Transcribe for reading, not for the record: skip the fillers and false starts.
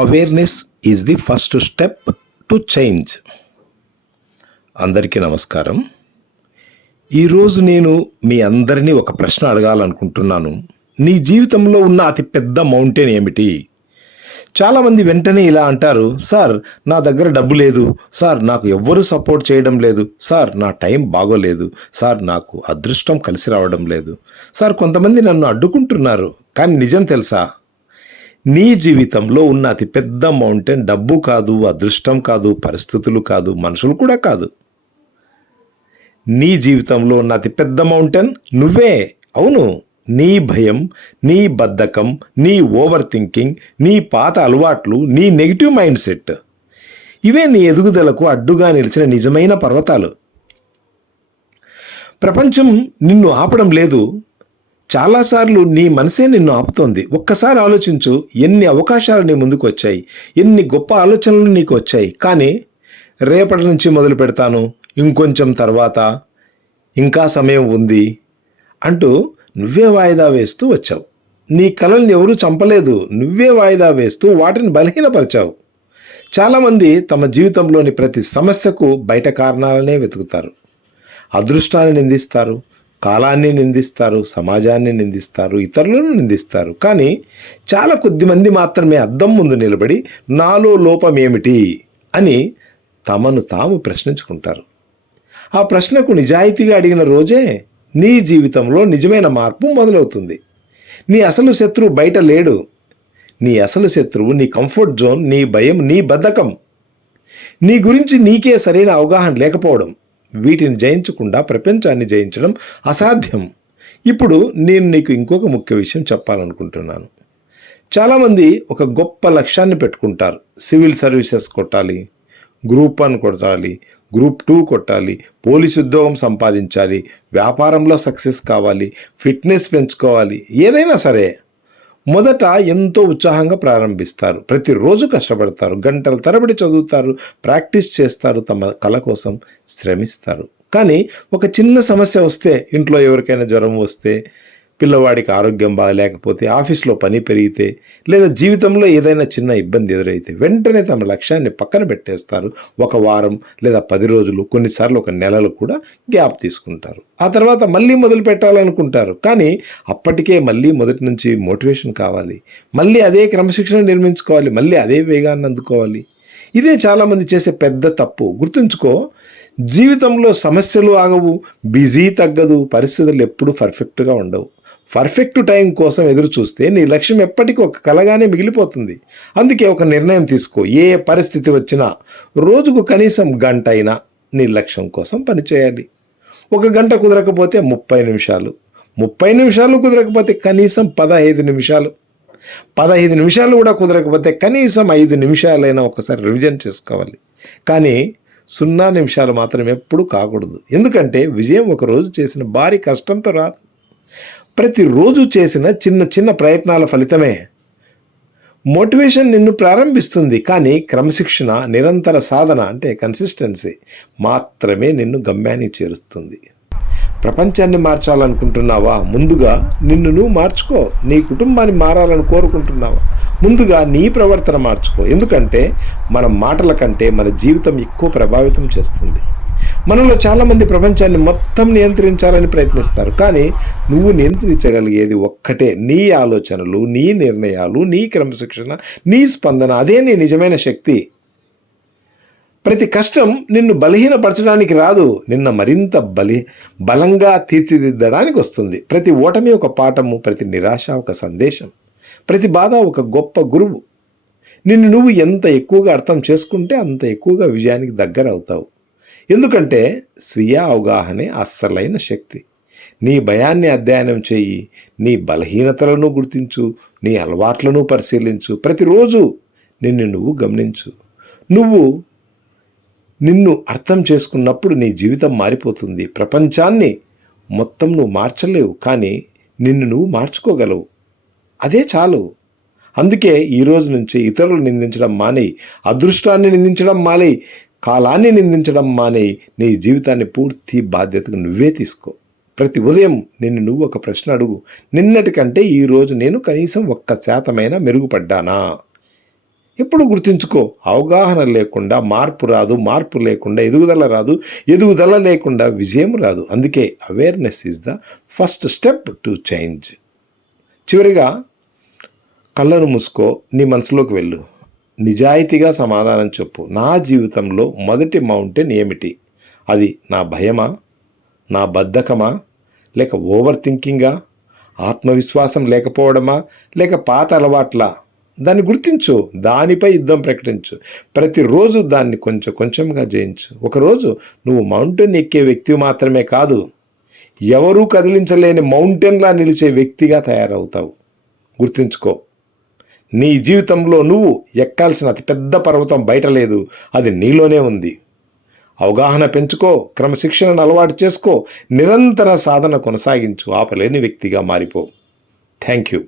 Awareness is the first step to change. అందరికీ నమస్కారం. ఈరోజు నేను మీ అందరినీ ఒక ప్రశ్న అడగాలనుకుంటున్నాను. నీ జీవితంలో ఉన్న అతి పెద్ద మౌంటైన్ ఏమిటి? చాలామంది వెంటనే ఇలా అంటారు, సార్ నా దగ్గర డబ్బు లేదు, సార్ నాకు ఎవ్వరూ సపోర్ట్ చేయడం లేదు, సార్ నా టైం బాగోలేదు, సార్ నాకు అదృష్టం కలిసి రావడం లేదు, సార్ కొంతమంది నన్ను అడ్డుకుంటున్నారు. కానీ నిజం తెలుసా? నీ జీవితంలో ఉన్న అతి పెద్ద మౌంటైన్ డబ్బు కాదు, అదృష్టం కాదు, పరిస్థితులు కాదు, మనుషులు కూడా కాదు. నీ జీవితంలో ఉన్న అతి పెద్ద మౌంటైన్ నువ్వే. అవును, నీ భయం, నీ బద్ధకం, నీ ఓవర్ థింకింగ్, నీ పాత అలవాట్లు, నీ నెగిటివ్ మైండ్ సెట్, ఇవే నీ ఎదుగుదలకు అడ్డుగా నిలిచిన నిజమైన పర్వతాలు. ప్రపంచం నిన్ను ఆపడం లేదు, చాలాసార్లు నీ మనసే నిన్ను ఆపుతోంది. ఒక్కసారి ఆలోచించు, ఎన్ని అవకాశాలు నీ ముందుకు వచ్చాయి, ఎన్ని గొప్ప ఆలోచనలు నీకు వచ్చాయి. కానీ రేపటి నుంచి మొదలు పెడతాను, ఇంకొంచెం తర్వాత, ఇంకా సమయం ఉంది అంటూ నువ్వే వాయిదా వేస్తూ వచ్చావు. నీ కలల్ని ఎవరూ చంపలేదు, నువ్వే వాయిదా వేస్తూ వాటిని బలహీనపరిచావు. చాలామంది తమ జీవితంలోని ప్రతి సమస్యకు బయట కారణాలనే వెతుకుతారు. అదృష్టాన్ని నిందిస్తారు, కాలాన్ని నిందిస్తారు, సమాజాన్ని నిందిస్తారు, ఇతరులను నిందిస్తారు. కానీ చాలా కొద్దిమంది మాత్రమే అద్దం ముందు నిలబడి నాలో లోపం ఏమిటి అని తమను తాము ప్రశ్నించుకుంటారు. ఆ ప్రశ్నకు నిజాయితీగా అడిగిన రోజే నీ జీవితంలో నిజమైన మార్పు మొదలవుతుంది. నీ అసలు శత్రువు బయట లేడు. నీ అసలు శత్రువు నీ కంఫర్ట్ జోన్, నీ భయం, నీ బద్ధకం, నీ గురించి నీకే సరైన అవగాహన లేకపోవడం. వీటిని జయించకుండా ప్రపంచాన్ని జయించడం అసాధ్యం. ఇప్పుడు నేను నీకు ఇంకొక ముఖ్య విషయం చెప్పాలనుకుంటున్నాను. చాలామంది ఒక గొప్ప లక్ష్యాన్ని పెట్టుకుంటారు. సివిల్ సర్వీసెస్ కొట్టాలి, గ్రూప్ 1 కొట్టాలి, గ్రూప్ 2 కొట్టాలి, పోలీసు ఉద్యోగం సంపాదించాలి, వ్యాపారంలో సక్సెస్ కావాలి, ఫిట్నెస్ పెంచుకోవాలి, ఏదైనా సరే. మొదట ఎంతో ఉత్సాహంగా ప్రారంభిస్తారు, ప్రతిరోజు కష్టపడతారు, గంటల తరబడి చదువుతారు, ప్రాక్టీస్ చేస్తారు, తమ కళ కోసం శ్రమిస్తారు. కానీ ఒక చిన్న సమస్య వస్తే, ఇంట్లో ఎవరికైనా జ్వరం వస్తే, పిల్లవాడికి ఆరోగ్యం బాగలేకపోతే, ఆఫీస్లో పని పెరిగితే, లేదా జీవితంలో ఏదైనా చిన్న ఇబ్బంది ఎదురైతే వెంటనే తమ లక్ష్యాన్ని పక్కన పెట్టేస్తారు. ఒక వారం లేదా 10 రోజులు, కొన్నిసార్లు ఒక నెలలు కూడా గ్యాప్ తీసుకుంటారు. ఆ తర్వాత మళ్ళీ మొదలు పెట్టాలనుకుంటారు. కానీ అప్పటికే మళ్ళీ మొదటి నుంచి మోటివేషన్ కావాలి, మళ్ళీ అదే క్రమశిక్షణ నిర్మించుకోవాలి, మళ్ళీ అదే వేగాన్ని అందుకోవాలి. ఇదే చాలామంది చేసే పెద్ద తప్పు. గుర్తుంచుకో, జీవితంలో సమస్యలు ఆగవు, బిజీ తగ్గదు, పరిస్థితులు ఎప్పుడూ పర్ఫెక్ట్గా ఉండవు. పర్ఫెక్ట్ టైం కోసం ఎదురు చూస్తే నీ లక్ష్యం ఎప్పటికీ ఒక కలగానే మిగిలిపోతుంది. అందుకే ఒక నిర్ణయం తీసుకో. ఏ పరిస్థితి వచ్చినా రోజుకు కనీసం గంట అయినా నీ లక్ష్యం కోసం పనిచేయాలి. 1 గంట కుదరకపోతే 30 నిమిషాలు, 30 నిమిషాలు కుదరకపోతే కనీసం 15 నిమిషాలు, 15 నిమిషాలు కూడా కుదరకపోతే కనీసం 5 నిమిషాలైనా ఒకసారి రివిజన్ చేసుకోవాలి. కానీ 0 నిమిషాలు మాత్రం ఎప్పుడూ కాకూడదు. ఎందుకంటే విజయం ఒకరోజు చేసిన భారీ కష్టంతో రాదు, ప్రతిరోజు చేసిన చిన్న చిన్న ప్రయత్నాల ఫలితమే. మోటివేషన్ నిన్ను ప్రారంభిస్తుంది, కానీ క్రమశిక్షణ, నిరంతర సాధన అంటే కన్సిస్టెన్సీ మాత్రమే నిన్ను గమ్యానికి చేరుస్తుంది. ప్రపంచాన్ని మార్చాలనుకుంటున్నావా? ముందుగా నిన్ను నువ్వు మార్చుకో. నీ కుటుంబాన్ని మారాలని కోరుకుంటున్నావా? ముందుగా నీ ప్రవర్తన మార్చుకో. ఎందుకంటే మన మాటల కంటే మన జీవితం ఎక్కువ ప్రభావితం చేస్తుంది. మనలో చాలామంది ప్రపంచాన్ని మొత్తం నియంత్రించాలని ప్రయత్నిస్తారు. కానీ నువ్వు నియంత్రించగలిగేది ఒక్కటే, నీ ఆలోచనలు, నీ నిర్ణయాలు, నీ క్రమశిక్షణ, నీ స్పందన. అదే నీ నిజమైన శక్తి. ప్రతి కష్టం నిన్ను బలహీనపరచడానికి రాదు, నిన్న మరింత బలంగా తీర్చిదిద్దడానికి వస్తుంది. ప్రతి ఓటమి ఒక పాఠము, ప్రతి నిరాశ ఒక సందేశం, ప్రతి బాధ ఒక గొప్ప గురువు. నిన్ను నువ్వు ఎంత ఎక్కువగా అర్థం చేసుకుంటే అంత ఎక్కువగా విజయానికి దగ్గర అవుతావు. ఎందుకంటే స్వీయ అవగాహనే అస్సలైన శక్తి. నీ భయాన్ని అధ్యయనం చేయి, నీ బలహీనతలను గుర్తించు, నీ అలవాట్లను పరిశీలించు, ప్రతిరోజు నిన్ను నువ్వు గమనించు. నువ్వు నిన్ను అర్థం చేసుకున్నప్పుడు నీ జీవితం మారిపోతుంది. ప్రపంచాన్ని మొత్తం నువ్వు మార్చలేవు, కానీ నిన్ను నువ్వు మార్చుకోగలవు. అదే చాలు. అందుకే ఈరోజు నుంచి ఇతరులు నిందించడం మానేయి, అదృష్టాన్ని నిందించడం మానేయి, కాలాన్ని నిందించడం మానేయి. నీ జీవితాన్ని పూర్తి బాధ్యతగా నువ్వే తీసుకో. ప్రతి ఉదయం నిన్ను నువ్వు ఒక ప్రశ్న అడుగు, నిన్నటి కంటే ఈరోజు నేను కనీసం 1% మెరుగుపడ్డానా? ఎప్పుడు గుర్తుంచుకో, అవగాహన లేకుండా మార్పు రాదు, మార్పు లేకుండా ఎదుగుదల రాదు, ఎదుగుదల లేకుండా విజయం రాదు. అందుకే awareness is the first step to change. చివరిగా కళ్ళను మూసుకో, నీ మనసులోకి వెళ్ళు, నిజాయితీగా సమాధానం చెప్పు. నా జీవితంలో మొదటి మౌంటైన్ ఏమిటి? అది నా భయమా, నా బద్ధకమా, లేక ఓవర్ థింకింగా, ఆత్మవిశ్వాసం లేకపోవడమా, లేక పాత అలవాట్లా? దాన్ని గుర్తించు, దానిపై యుద్ధం ప్రకటించు. ప్రతిరోజు దాన్ని కొంచెం కొంచెంగా జయించు. ఒకరోజు నువ్వు మౌంటైన్ ఎక్కే వ్యక్తి మాత్రమే కాదు, ఎవరూ కదిలించలేని మౌంటైన్లా నిలిచే వ్యక్తిగా తయారవుతావు. గుర్తుంచుకో, నీ జీవితంలో నువ్వు ఎక్కాల్సిన అతిపెద్ద పర్వతం బయట లేదు, అది నీలోనే ఉంది. అవగాహన పెంచుకో, క్రమశిక్షణను అలవాటు చేసుకో, నిరంతర సాధన కొనసాగించు, ఆపలేని వ్యక్తిగా మారిపో. Thank you.